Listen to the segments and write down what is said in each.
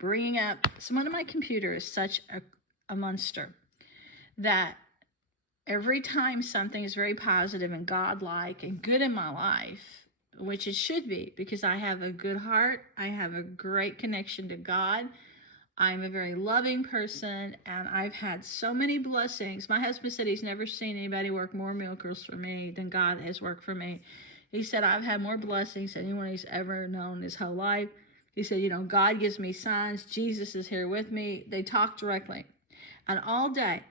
Bringing up someone on my computer is such a monster that every time something is very positive and godlike and good in my life, which it should be because I have a good heart, I have a great connection to God, I'm a very loving person, and I've had so many blessings. My husband said he's never seen anybody work more miracles for me than God has worked for me. He said I've had more blessings than anyone he's ever known his whole life. He said, God gives me signs. Jesus is here with me. They talk directly. And all day,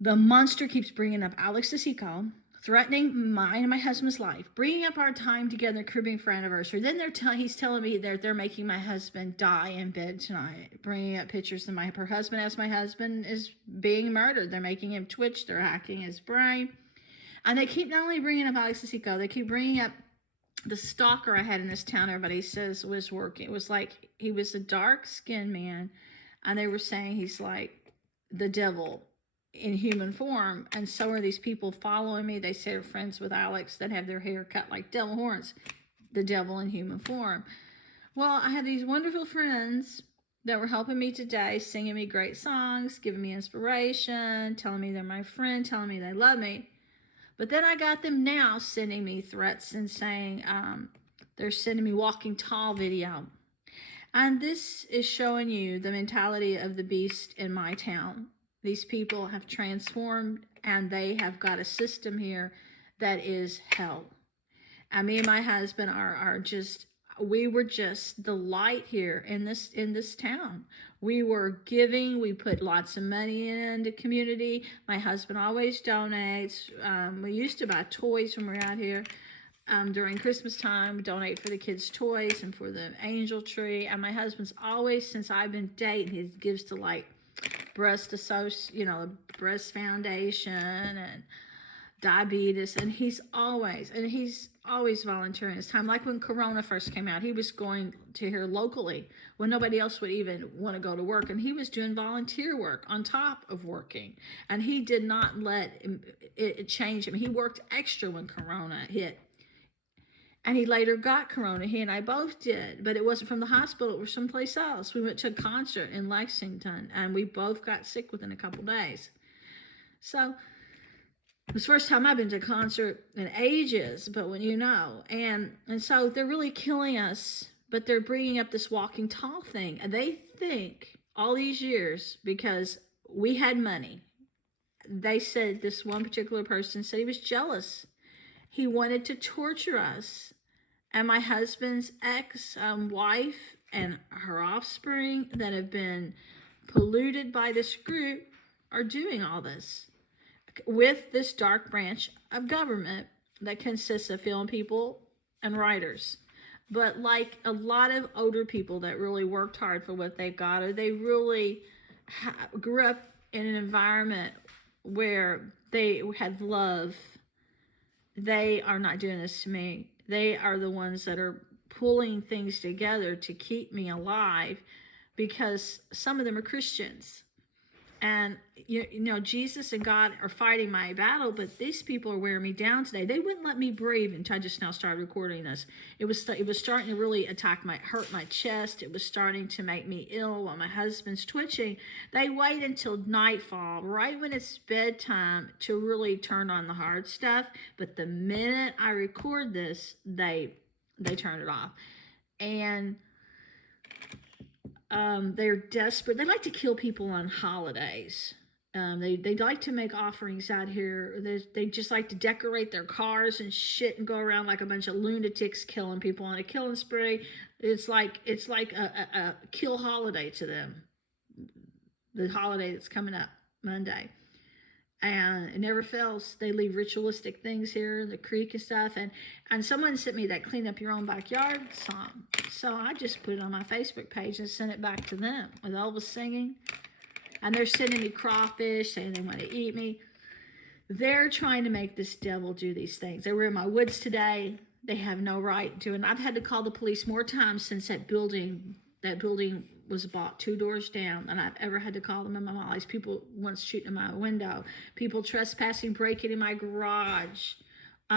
the monster keeps bringing up Alex DeSico, threatening mine and my husband's life, bringing up our time together in the Caribbean for anniversary. Then he's telling me they're making my husband die in bed tonight, bringing up pictures of her husband as my husband is being murdered. They're making him twitch. They're hacking his brain. And they keep not only bringing up Alex DeSico, they keep bringing up the stalker I had in this town. Everybody says was working. It was like he was a dark-skinned man, and they were saying he's like the devil in human form, and so are these people following me. They say they're friends with Alex that have their hair cut like devil horns, the devil in human form. Well, I have these wonderful friends that were helping me today, singing me great songs, giving me inspiration, telling me they're my friend, telling me they love me. But then I got them now sending me threats and saying they're sending me walking tall video. And this is showing you the mentality of the beast in my town. These people have transformed, and they have got a system here that is hell. And me and my husband we were just the light here in this town. We were giving. We put lots of money into community. My husband always donates. We used to buy toys when we were out here. During Christmas time, we donate for the kids' toys and for the angel tree. And my husband's always, since I've been dating, he gives to like breast the breast foundation and diabetes, and he's always volunteering his time. Like when Corona first came out, he was going to here locally when nobody else would even want to go to work, and he was doing volunteer work on top of working, and he did not let it change him. He worked extra when Corona hit. And he later got Corona. He and I both did, but it wasn't from the hospital. It was someplace else. We went to a concert in Lexington, and we both got sick within a couple days. So it was the first time I've been to a concert in ages, but and so they're really killing us, but they're bringing up this walking tall thing. And they think all these years, because we had money, they said this one particular person said he was jealous. He wanted to torture us. And my husband's ex-wife and her offspring that have been polluted by this group are doing all this with this dark branch of government that consists of film people and writers. But like a lot of older people that really worked hard for what they've got, or they really grew up in an environment where they had love, they are not doing this to me. They are the ones that are pulling things together to keep me alive, because some of them are Christians. And, Jesus and God are fighting my battle, but these people are wearing me down today. They wouldn't let me breathe until I just now started recording this. It was starting to really hurt my chest. It was starting to make me ill while my husband's twitching. They wait until nightfall, right when it's bedtime, to really turn on the hard stuff. But the minute I record this, they turn it off. And they're desperate. They like to kill people on holidays. They like to make offerings out here. They just like to decorate their cars and shit and go around like a bunch of lunatics killing people on a killing spree. It's like a kill holiday to them. The holiday that's coming up Monday. And it never fails. They leave ritualistic things here, the creek and stuff. And someone sent me that clean up your own backyard song. So I just put it on my Facebook page and sent it back to them with Elvis singing. And they're sending me crawfish, saying they want to eat me. They're trying to make this devil do these things. They were in my woods today. They have no right to. And I've had to call the police more times since that building was bought 2 doors down than I've ever had to call them in my life. People once shooting in my window, people trespassing, breaking in my garage,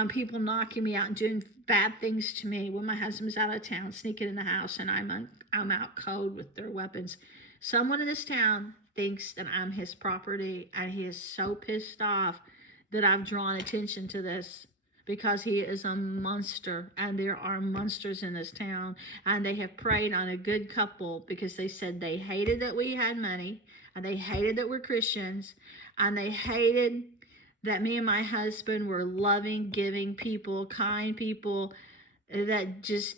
people knocking me out and doing bad things to me when my husband's out of town, sneaking in the house, and I'm out cold with their weapons. Someone in this town thinks that I'm his property, and he is so pissed off that I've drawn attention to this because he is a monster, and there are monsters in this town, and they have preyed on a good couple because they said they hated that we had money, and they hated that we're Christians, and they hated that me and my husband were loving, giving people, kind people that just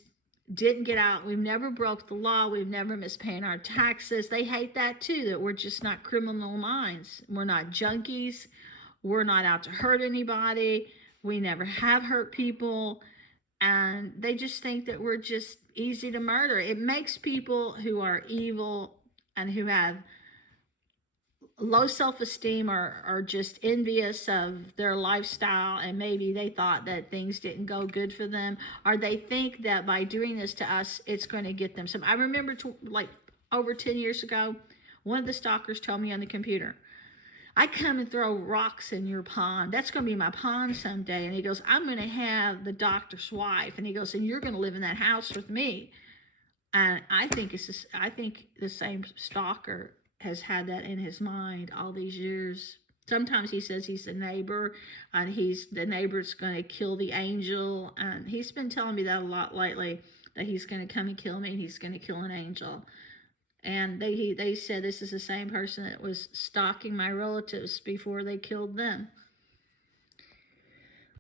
didn't get out. We've never broke the law. We've never missed paying our taxes. They hate that too, that we're just not criminal minds. We're not junkies. We're not out to hurt anybody. We never have hurt people. And they just think that we're just easy to murder. It makes people who are evil and who have low self-esteem are just envious of their lifestyle, and maybe they thought that things didn't go good for them, or they think that by doing this to us it's going to get them some. I remember like over 10 years ago, one of the stalkers told me on the computer, I come and throw rocks in your pond. That's going to be my pond someday. And he goes, I'm going to have the doctor's wife. And he goes, and you're going to live in that house with me. And I think I think the same stalker has had that in his mind all these years. Sometimes he says he's the neighbor, and the neighbor's going to kill the angel. And he's been telling me that a lot lately, that he's going to come and kill me, and he's going to kill an angel. And they said this is the same person that was stalking my relatives before they killed them.